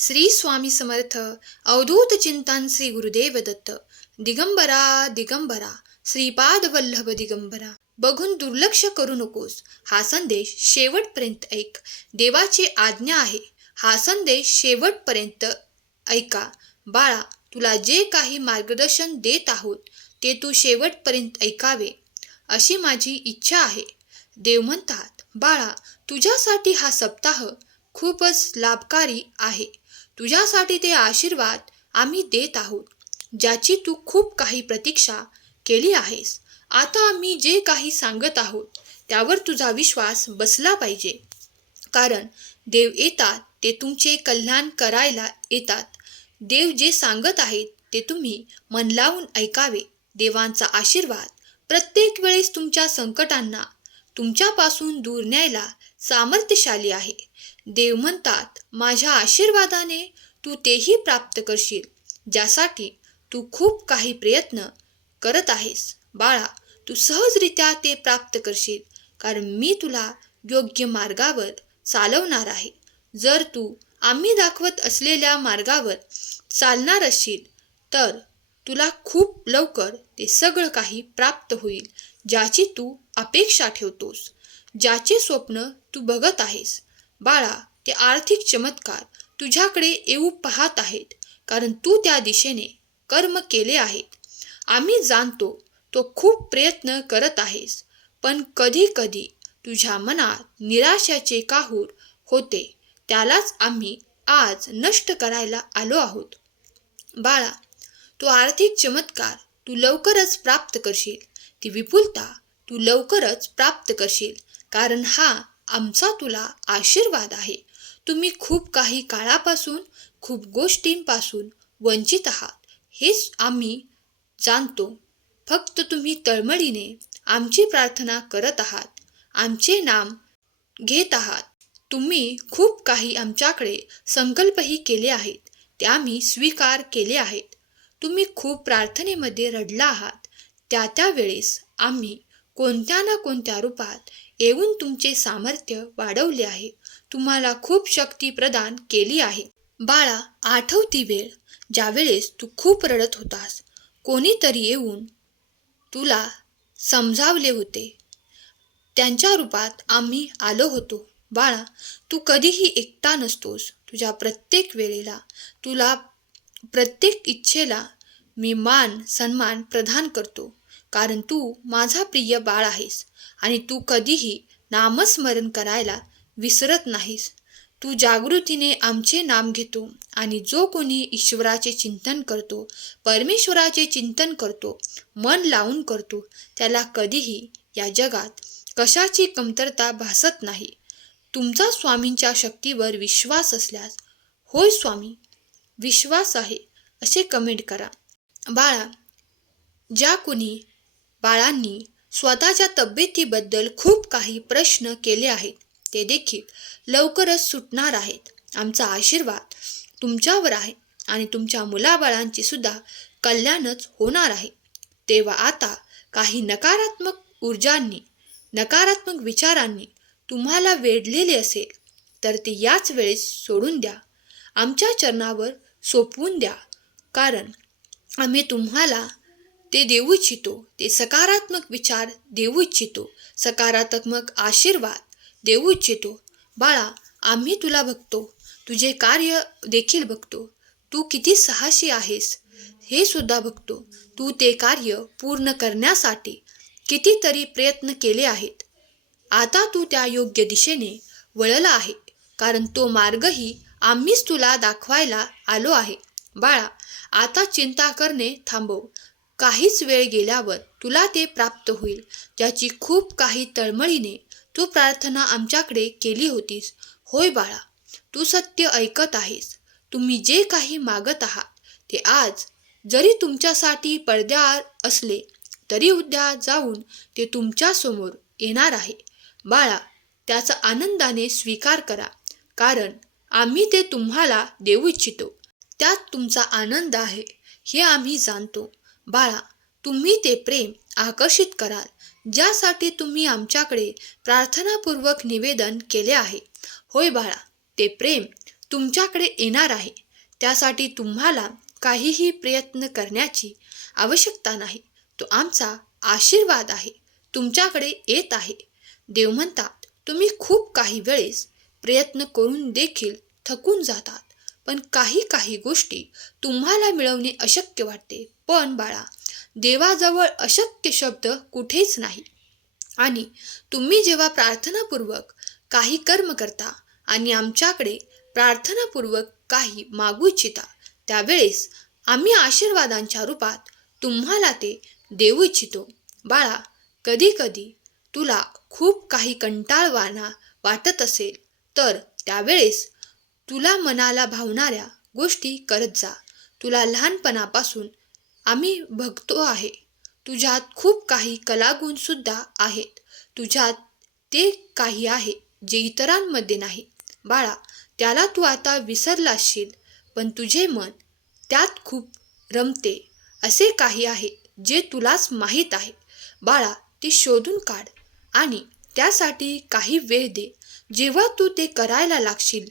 श्री स्वामी समर्थ अवधूत चिंतन श्री गुरुदेव दत्त दिगंबरा दिगंबरा श्रीपाद वल्लभ दिगंबरा बघून दुर्लक्ष करू नकोस हा संदेश शेवटपर्यंत ऐक. देवाची आज्ञा आहे हा संदेश शेवटपर्यंत ऐका. बाळा तुला जे काही मार्गदर्शन देत आहोत ते तू शेवटपर्यंत ऐकावे अशी माझी इच्छा आहे. देव म्हणतात बाळा तुझ्यासाठी हा सप्ताह खूपच लाभकारी आहे. तुझ्यासाठी ते आशीर्वाद आम्ही देत आहोत ज्याची तू खूप काही प्रतीक्षा केली आहेस. आता आम्ही जे काही सांगत आहोत त्यावर तुझा विश्वास बसला पाहिजे. कारण देव येतात ते तुमचे कल्याण करायला येतात. देव जे सांगत आहेत ते तुम्ही मन लावून ऐकावे. देवांचा आशीर्वाद प्रत्येक वेळेस तुमच्या संकटांना तुमच्यापासून दूर न्यायला सामर्थ्यशाली आहे. देव म्हणतात माझ्या आशीर्वादाने तू तेही प्राप्त करशील ज्यासाठी तू खूप काही प्रयत्न करत आहेस. बाळा तू सहजरित्या ते प्राप्त करशील कारण मी तुला योग्य मार्गावर चालवणार आहे. जर तू आम्ही दाखवत असलेल्या मार्गावर चालणार असशील तर तुला खूप लवकर ते सगळं काही प्राप्त होईल ज्याची तू अपेक्षा ठेवतोस ज्याचे स्वप्न तू बघत आहेस. बाळा ते आर्थिक चमत्कार तुझ्याकडे येऊ पाहत आहेत कारण तू त्या दिशेने कर्म केले आहेत. आम्ही जाणतो तो खूप प्रयत्न करत आहेस पण कधी कधी तुझ्या मनात निराशाचे काहूर होते त्यालाच आम्ही आज नष्ट करायला आलो आहोत. बाळा तो आर्थिक चमत्कार तू लवकरच प्राप्त करशील ती विपुलता तू लवकरच प्राप्त करशील कारण हा आमचा तुला आशीर्वाद आहे. तुम्ही खूप काही काळापासून खूप गोष्टींपासून वंचित आहात हेच आम्ही जाणतो. फक्त तुम्ही तळमळीने आमची प्रार्थना करत आहात आमचे नाम घेत आहात. तुम्ही खूप काही आमच्याकडे संकल्पही केले आहेत ते आम्ही स्वीकार केले आहेत. तुम्ही खूप प्रार्थनेमध्ये रडला आहात त्या त्या वेळेस आम्ही कोणत्या ना कोणत्या रूपात येऊन तुमचे सामर्थ्य वाढवले आहे तुम्हाला खूप शक्ती प्रदान केली आहे. बाळा आठवती वेळ ज्यावेळेस तू खूप रडत होतास. कोणीतरी येऊन तुला समजावले होते. त्यांच्या रूपात आम्ही आलो होतो. बाळा तू कधीही एकटा नसतोस. तुझ्या प्रत्येक वेळेला तुला प्रत्येक इच्छेला मी मान सन्मान प्रदान करतो. कारण तू माझा प्रिय बाळ आहेस आणि तू कधीही नामस्मरण करायला विसरत नाहीस. तू जागृतीने आमचे नाम घेतो आणि जो कोणी ईश्वराचे चिंतन करतो परमेश्वराचे चिंतन करतो मन लावून करतो त्याला कधीही या जगात कशाची कमतरता भासत नाही. तुमचा स्वामींच्या शक्तीवर विश्वास असल्यास होय स्वामी विश्वास आहे असे कमेंट करा. बाळा ज्या कोणी बाळांनी स्वतःच्या तब्येतीबद्दल खूप काही प्रश्न केले आहेत ते देखील लवकरच सुटणार आहेत. आमचा आशीर्वाद तुमच्यावर आहे आणि तुमच्या मुलाबाळांची सुद्धा कल्याणच होणार आहे. तेव्हा आता काही नकारात्मक ऊर्जांनी नकारात्मक विचारांनी तुम्हाला वेढलेले असेल तर ते याच वेळेस सोडून द्या. आमच्या चरणावर सोपवून द्या. कारण आम्ही तुम्हाला ते देऊ इच्छितो ते सकारात्मक विचार देऊ इच्छितो सकारात्मक आशीर्वाद देऊ इच्छितो. बाळा आम्ही तुला बघतो. तुझे कार्य देखील बघतो. तू किती साहसी आहेस हे सुद्धा बघतो. तू ते कार्य पूर्ण करण्यासाठी कितीतरी प्रयत्न केले आहेत. आता तू त्या योग्य दिशेने वळला आहे कारण तो मार्गही आम्हीच तुला दाखवायला आलो आहे. बाळा आता चिंता करणे थांबव. काहीच वेळ गेल्यावर तुला ते प्राप्त होईल. ज्याची खूप काही तळमळीने तू प्रार्थना आमच्याकडे केली होतीस. होय बाळा तू सत्य ऐकत आहेस. तुम्ही जे काही मागत आहात ते आज जरी तुमच्यासाठी पडद्याआड असले तरी उद्या जाऊन ते तुमच्यासमोर येणार आहे. बाळा त्याचा आनंदाने स्वीकार करा कारण आम्ही ते तुम्हाला देऊ इच्छितो. त्यात तुमचा आनंद आहे हे आम्ही जाणतो. बाळा तुम्ही ते प्रेम आकर्षित कराल. ज्यासाठी तुम्ही आमच्याकडे प्रार्थनापूर्वक निवेदन केले आहे. होय बाळा ते प्रेम तुमच्याकडे येणार आहे. त्यासाठी तुम्हाला काहीही प्रयत्न करण्याची आवश्यकता नाही. तो आमचा आशीर्वाद आहे. तुमच्याकडे येत आहे. देव म्हणतात तुम्ही खूप काही वेळेस प्रयत्न करून देखील थकून जातात. पण काही काही गोष्टी तुम्हाला मिळवणे अशक्य वाटते. पण बाळा देवाजवळ अशक्य शब्द कुठेच नाही. आणि तुम्ही जेव्हा प्रार्थनापूर्वक काही कर्म करता आणि आमच्याकडे प्रार्थनापूर्वक काही मागू इच्छिता त्यावेळेस आम्ही आशीर्वादांच्या रूपात तुम्हाला ते देऊ इच्छितो. बाळा कधी कधी तुला खूप काही कंटाळवाना वाटत असेल तर त्यावेळेस तुला मनाला भावणाऱ्या गोष्टी करत जा. तुला लहानपणापासून आम्ही बघतो आहे. तुझ्यात खूप काही कलागुणसुद्धा आहेत. तुझ्यात ते काही आहे जे इतरांमध्ये नाही. बाळा त्याला तू आता विसरला असशील पण तुझे मन त्यात खूप रमते. असे काही आहे जे तुलाच माहीत आहे. बाळा ते शोधून काढ आणि त्यासाठी काही वेळ दे. जेव्हा तू ते करायला लागशील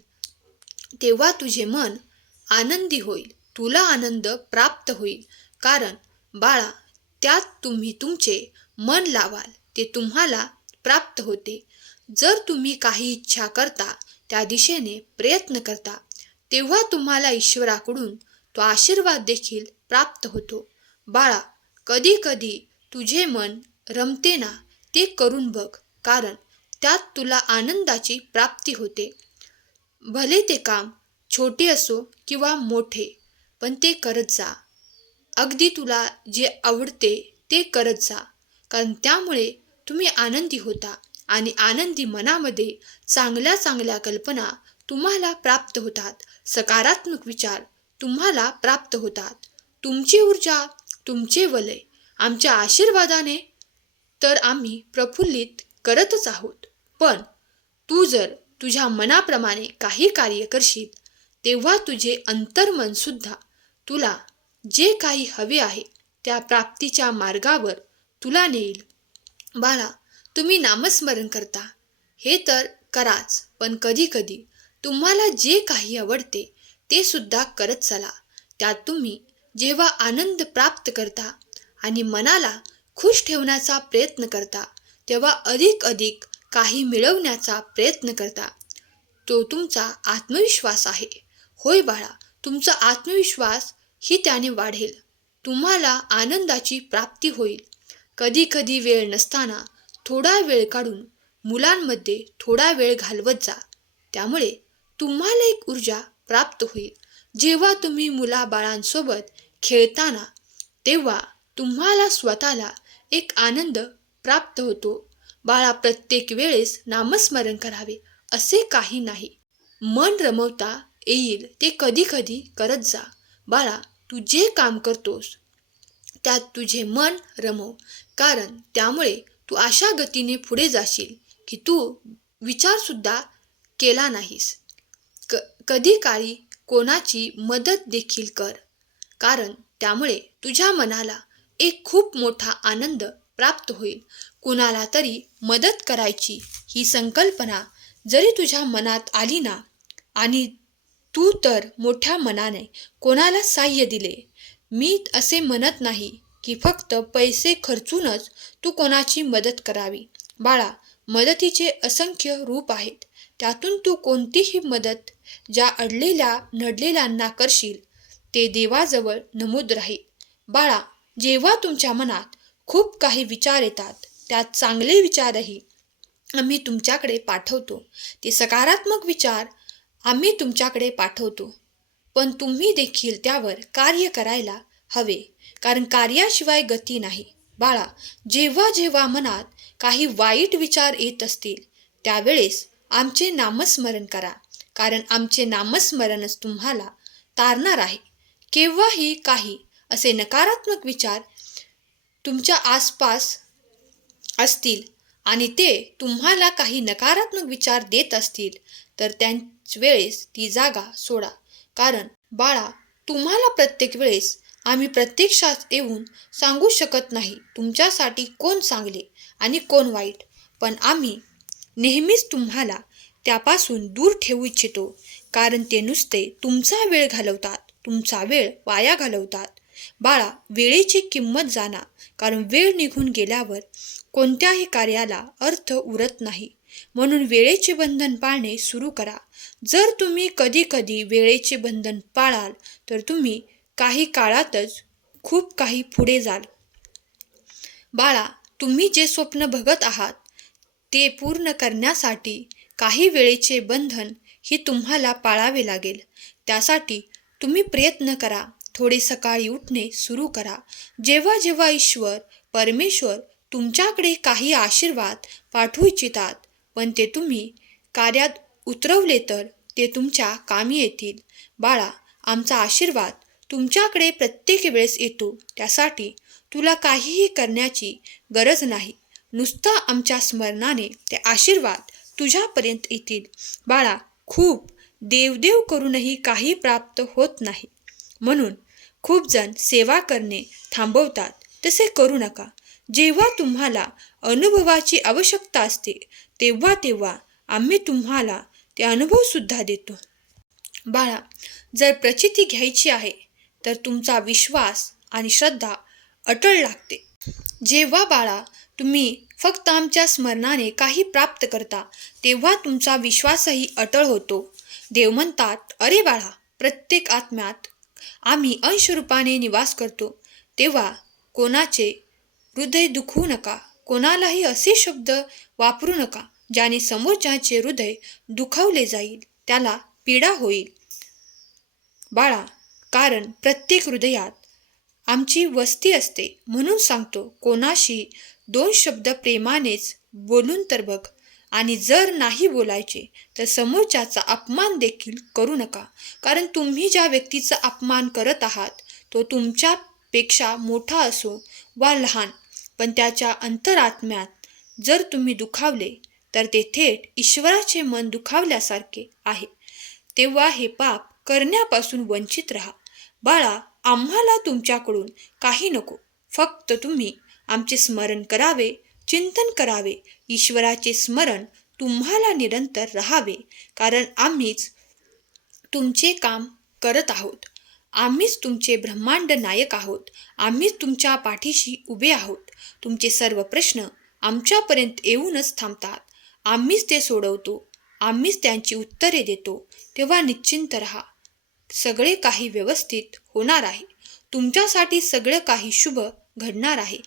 तेव्हा तुझे मन आनंदी होईल. तुला आनंद प्राप्त होईल. कारण बाळा त्यात तुम्ही तुमचे मन लावाल ते तुम्हाला प्राप्त होते. जर तुम्ही काही इच्छा करता त्या दिशेने प्रयत्न करता तेव्हा तुम्हाला ईश्वराकडून तो आशीर्वाद देखील प्राप्त होतो. बाळा कधी कधी तुझे मन रमते ना ते करून बघ कारण त्यात तुला आनंदाची प्राप्ती होते. भले ते काम छोटे असो किंवा मोठे पण ते करत जा. अगदी तुला जे आवडते ते करत जा कारण त्यामुळे तुम्ही आनंदी होता आणि आनंदी मनामध्ये चांगल्या चांगल्या कल्पना तुम्हाला प्राप्त होतात. सकारात्मक विचार तुम्हाला प्राप्त होतात. तुमची ऊर्जा तुमचे वलय आमच्या आशीर्वादाने तर आम्ही प्रफुल्लित करतच आहोत. पण तू जर तुझ्या मनाप्रमाणे काही कार्य करशील तेव्हा तुझे अंतर्मनसुद्धा तुला जे काही हवे आहे त्या प्राप्तीच्या मार्गावर तुला नेईल. बाळा तुम्ही नामस्मरण करता. हे तर कराच पण कधी कधी तुम्हाला जे काही आवडते ते सुद्धा करत चला. त्यात तुम्ही जेव्हा आनंद प्राप्त करता आणि मनाला खुश ठेवण्याचा प्रयत्न करता तेव्हा अधिक अधिक काही मिळवण्याचा प्रयत्न करता. तो तुमचा आत्मविश्वास आहे. होय बाळा तुमचा आत्मविश्वास ही त्याने वाढेल. तुम्हाला आनंदाची प्राप्ती होईल. कधी कधी वेळ नसताना थोडा वेळ काढून मुलांमध्ये थोडा वेळ घालवत जा. त्यामुळे तुम्हाला एक ऊर्जा प्राप्त होईल. जेव्हा तुम्ही मुलाबाळांसोबत खेळताना तेव्हा तुम्हाला स्वतःला एक आनंद प्राप्त होतो. बाळा प्रत्येक वेळेस नामस्मरण करावे असे काही नाही. मन रमवता येईल ते कधी कधी करत जा. बाळा तू जे काम करतोस त्यात तुझे मन रमव. कारण त्यामुळे तू अशा गतीने पुढे जाशील की तू विचारसुद्धा केला नाहीस. क कधी काळी कोणाची मदत देखील कर. कारण त्यामुळे तुझ्या मनाला एक खूप मोठा आनंद प्राप्त होईल. कुणाला तरी मदत करायची ही संकल्पना जरी तुझ्या मनात आली ना आणि तू तर मोठ्या मनाने कोणाला साह्य दिले? मी असे म्हणत नाही की फक्त पैसे खर्चूनच तू कोणाची मदत करावी. बाळा मदतीचे असंख्य रूप आहेत. त्यातून तू कोणतीही मदत ज्या अडलेल्या नडलेल्यांना करशील ते देवाजवळ नमूद राहील. बाळा जेव्हा तुमच्या मनात खूप काही विचार येतात त्यात चांगले विचारही आम्ही तुमच्याकडे पाठवतो. ते सकारात्मक विचार आम्ही तुमच्याकडे पाठवतो. पण तुम्ही देखील त्यावर कार्य करायला हवे कारण कार्याशिवाय गती नाही. बाळा जेव्हा जेव्हा मनात काही वाईट विचार येत असतील त्यावेळेस आमचे नामस्मरण करा कारण आमचे नामस्मरणच तुम्हाला तारणार आहे. केव्हाही काही असे नकारात्मक विचार तुमच्या आसपास असतील आणि ते तुम्हाला काही नकारात्मक विचार देत असतील तर त्यां वेळेस ती जागा सोडा. कारण बाळा तुम्हाला प्रत्येक वेळेस आम्ही प्रत्यक्षात येऊन सांगू शकत नाही तुमच्यासाठी कोण चांगले आणि कोण वाईट. पण आम्ही नेहमीच तुम्हाला त्यापासून दूर ठेवू इच्छितो. कारण ते नुसते तुमचा वेळ घालवतात तुमचा वेळ वाया घालवतात. बाळा वेळेची किंमत जाणा. कारण वेळ निघून गेल्यावर कोणत्याही कार्याला अर्थ उरत नाही. म्हणून वेळेचे बंधन पाळणे सुरू करा. जर तुम्ही कधीकधी वेळेचे बंधन पाळाल तर तुम्ही काही काळातच खूप काही पुढे जाल. बाळा तुम्ही जे स्वप्न बघत आहात ते पूर्ण करण्यासाठी काही वेळेचे बंधन ही तुम्हाला पाळावे लागेल. त्यासाठी तुम्ही प्रयत्न करा थोडे सकाळी उठणे सुरू करा. जेव्हा जेव्हा ईश्वर परमेश्वर तुमच्याकडे काही आशीर्वाद पाठवू इच्छितात पण ते तुम्ही कार्यात उतरवले तर ते तुमच्या कामी येतील. बाळा आमचा आशीर्वाद तुमच्याकडे प्रत्येक वेळेस येतो. त्यासाठी तुला काहीही करण्याची गरज नाही. नुसता आमच्या स्मरणाने ते आशीर्वाद तुझ्यापर्यंत येतील. बाळा खूप देवदेव करूनही काही प्राप्त होत नाही. म्हणून खूप जण सेवा करणे थांबवतात. तसे करू नका. जेव्हा तुम्हाला अनुभवाची आवश्यकता असते तेव्हा तेव्हा आम्ही तुम्हाला ते अनुभवसुद्धा देतो. बाळा जर प्रचिती घ्यायची आहे तर तुमचा विश्वास आणि श्रद्धा अटळ लागते. जेव्हा बाळा तुम्ही फक्त आमच्या स्मरणाने काही प्राप्त करता तेव्हा तुमचा विश्वासही अटळ होतो. देव म्हणतात अरे बाळा प्रत्येक आत्म्यात आम्ही अंशरूपाने निवास करतो. तेव्हा कोणाचे हृदय दुखू नका. कोणालाही असे शब्द वापरू नका ज्याने समोरच्याचे हृदय दुखावले जाईल त्याला पीडा होईल. बाळा कारण प्रत्येक हृदयात आमची वस्ती असते म्हणून सांगतो कोणाशी दोन शब्द प्रेमानेच बोलून तर बघ आणि जर नाही बोलायचे तर समोरच्याचा अपमान देखील करू नका. कारण तुम्ही ज्या व्यक्तीचा अपमान करत आहात तो तुमच्यापेक्षा मोठा असो वा लहान पण त्याच्या अंतरात्म्यात जर तुम्ही दुखावले तर ते थेट ईश्वराचे मन दुखावल्यासारखे आहे. तेव्हा हे पाप करण्यापासून वंचित राहा. बाळा आम्हाला तुमच्याकडून काही नको. फक्त तुम्ही आमचे स्मरण करावे चिंतन करावे. ईश्वराचे स्मरण तुम्हाला निरंतर राहावे कारण आम्हीच तुमचे काम करत आहोत. आम्हीच तुमचे ब्रह्मांड नायक आहोत. आम्हीच तुमच्या पाठीशी उभे आहोत. तुमचे सर्व प्रश्न आमच्यापर्यंत येऊनच थांबतात. आम्हीच ते सोडवतो. आम्हीच त्यांची उत्तरे देतो. तेव्हा निश्चिंत राहा. सगळे काही व्यवस्थित होणार आहे. तुमच्यासाठी सगळं काही शुभ घडणार आहे.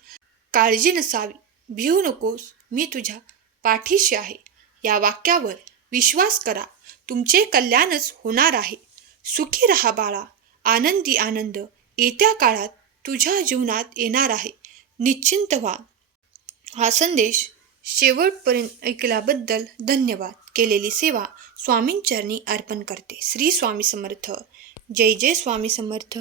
काळजी नसावी. भिवू नकोस. मी तुझ्या पाठीशी आहे. या वाक्यावर विश्वास करा. तुमचे कल्याणच होणार आहे. सुखी रहा बाळा. आनंदी आनंद येत्या काळात तुझ्या जीवनात येणार आहे. निश्चिंत व्हा. हा संदेश शेवटपर्यंत ऐकल्याबद्दल धन्यवाद. केलेली सेवा स्वामींचरणी अर्पण करते. श्री स्वामी समर्थ. जय जय स्वामी समर्थ.